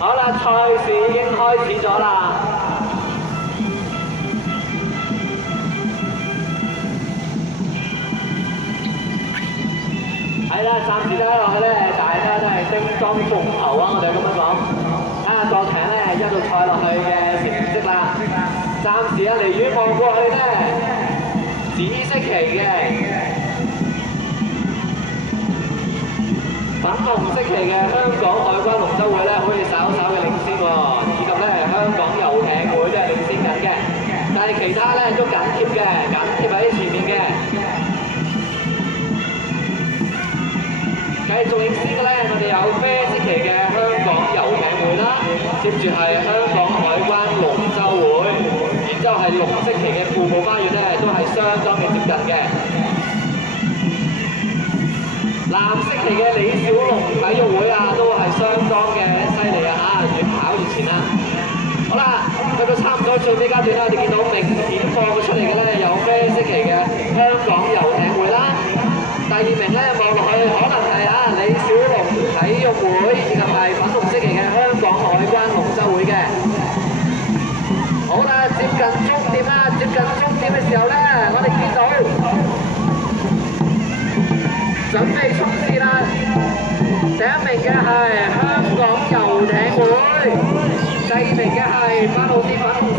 好啦，賽事已經開始咗啦。係啦，暫時睇落去咧，大家都係精裝鳳頭啊！我哋咁樣講，睇下個艇咧一路賽落去嘅成績啦。暫時啊，離遠望過去咧，紫色旗嘅、粉紅色旗嘅香港海關龍舟會咧，好似稍稍嘅領先喎，以及咧香港遊艇會都係領先緊嘅，但係其他咧都緊貼嘅，緊貼喺前面嘅。繼續領先嘅咧，我哋有啡色旗嘅香港遊艇會啦，接住係香港海關龍舟會，然之後係綠色旗嘅父母花園咧，都係相當嘅接近嘅。藍色旗嘅李小龍體育會啊，都係相當嘅犀利啊嚇，越跑越前啦。好啦，去到差唔多最尾階段啦，我哋見到明顯放咗出嚟嘅咧，有啡色旗嘅香港遊艇會啦。第二名咧望落去可能係李小龍體育會，以及係粉紅色旗嘅香港海關龍舟會嘅。好啦，接近終點啦，接近終點嘅時候咧，我哋見到準備衝刺啦！第一名嘅係香港遊艇會，第二名嘅係巴魯士粉紅